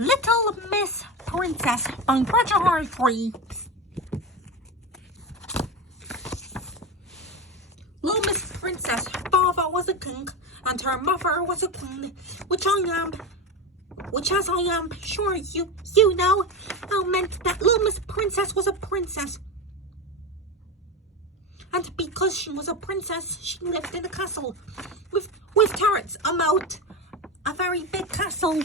Little Miss Princess by Roger Hargreaves. Little Miss Princess, her father was a king, and her mother was a queen, which as I am sure you know, meant that Little Miss Princess was a princess. And because she was a princess, she lived in a castle with turrets, a moat, a very big castle.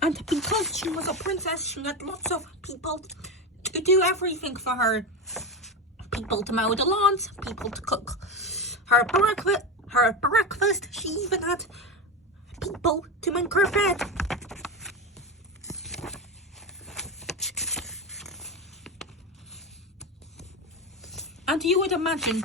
And because she was a princess, she had lots of people to do everything for her. People to mow the lawns, people to cook her breakfast. She even had people to make her bed. And you would imagine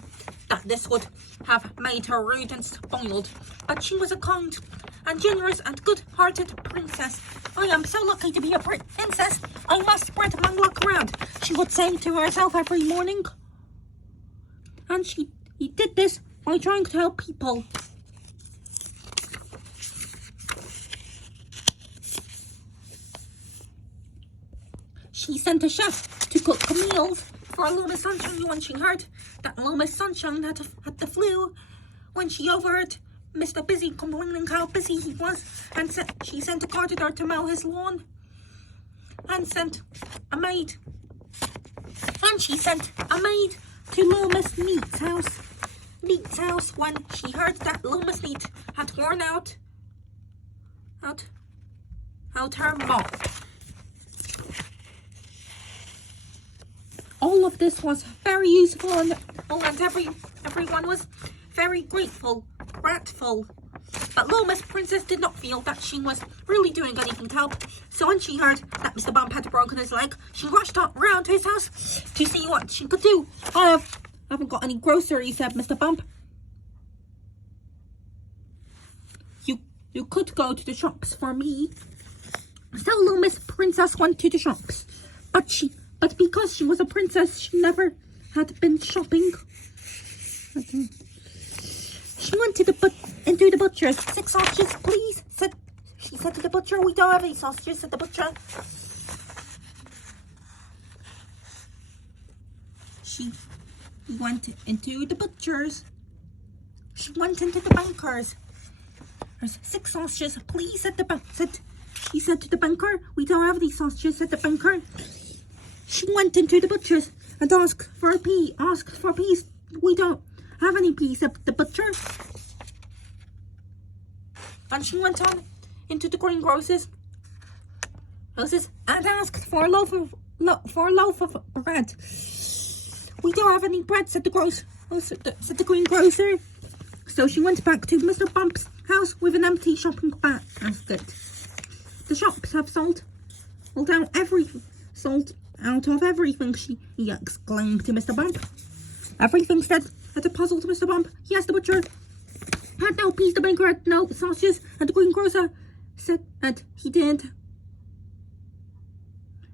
that this would have made her rude and spoiled, but she was a kind and generous and good-hearted princess. I am so lucky to be a princess. I must spread my luck around, she would say to herself every morning. And she did this by trying to help people. She sent a chef to cook meals for Little Miss Sunshine when she heard that Little Miss Sunshine had the flu. When she overheard Mr. Busy complaining how busy he was, and she sent a gardener to mow his lawn, and sent a maid. And she sent a maid to Little Miss Neat's house when she heard that Little Miss Neat had worn out her mop. All of this was very useful, and everyone was very grateful. But Little Miss Princess did not feel that she was really doing anything to help. So when she heard that Mr. Bump had broken his leg, she rushed round to his house to see what she could do. I haven't got any groceries, said Mr. Bump. You could go to the shops for me. So Little Miss Princess went to the shops, but because she was a princess, she never had been shopping. She went into the butcher's. 6 sausages, please, she said to the butcher. We don't have any sausages, said the butcher. She went into the butcher's. She went into the banker's. There's 6 sausages, please, she said to the banker. We don't have any sausages, said the banker. She went into the butcher's and asked for peas. We don't have any peas, said the butcher. And she went on into the greengrocer's and asked for a loaf of bread. We don't have any bread, said the greengrocer. So she went back to Mr. Bump's house with an empty shopping basket. The shops have sold out of everything, he exclaimed to Mr. Bump. Everything said at a puzzle to Mr. Bump. Yes, the butcher had no peas, the banker had no sausages, and the greengrocer said that he didn't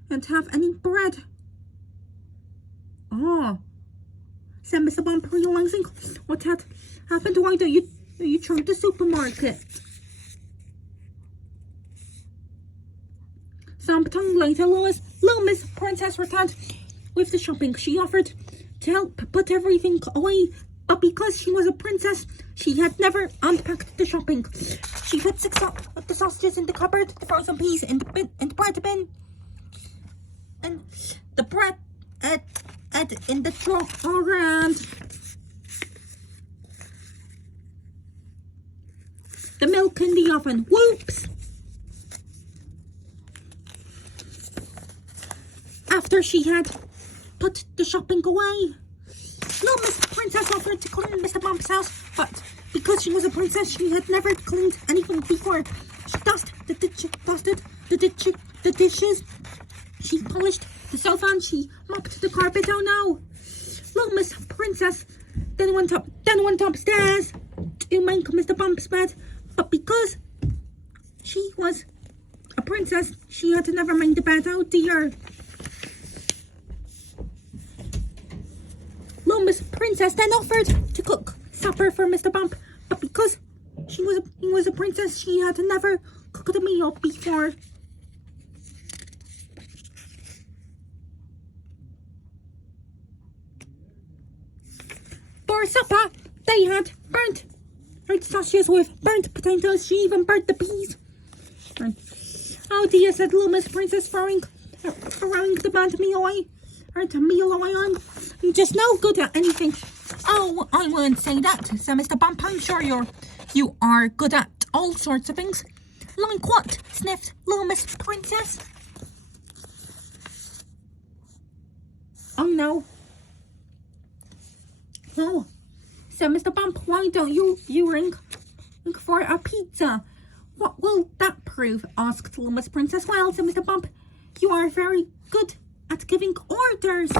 have any bread. Said Mr. Bump, realizing what had happened. Why don't you try the supermarket? Some time later, Little Miss Princess returned with the shopping. She offered to help put everything away, but because she was a princess, she had never unpacked the shopping. She put the sausages in the cupboard, the frozen peas in the bread bin, and the bread in the drawer around. The milk in the oven. Whoops! After she had put the shopping away, Little Miss Princess offered to clean Mr. Bump's house, but because she was a princess, she had never cleaned anything before. She dusted the dishes. She polished the sofa and she mopped the carpet. Oh no! Little Miss Princess then went upstairs to make Mr. Bump's bed, but because she was a princess, she had never made the bed. Oh dear! Miss Princess then offered to cook supper for Mr. Bump, but because he was Princess she had never cooked a meal before. For supper, they had burnt sausages with burnt potatoes. She even burnt the peas. Oh dear, said little Miss Princess, throwing the burnt meal away. You're just no good at anything. Oh, I wouldn't say that, said Mr. Bump. I'm sure you are good at all sorts of things. Like what? Sniffed little Miss Princess. Oh no. Oh, said Mr. Bump, why don't you ring for a pizza? What will that prove? Asked little Miss Princess. Well, said Mr. Bump, you are very good at giving orders.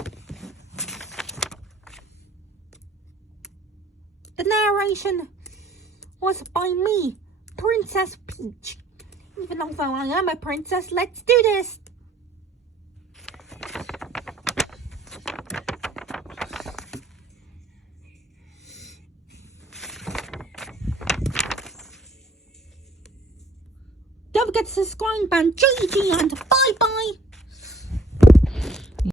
The narration was by me, Princess Peach. Even although I am a princess, let's do this. Don't forget to subscribe and GG and bye bye.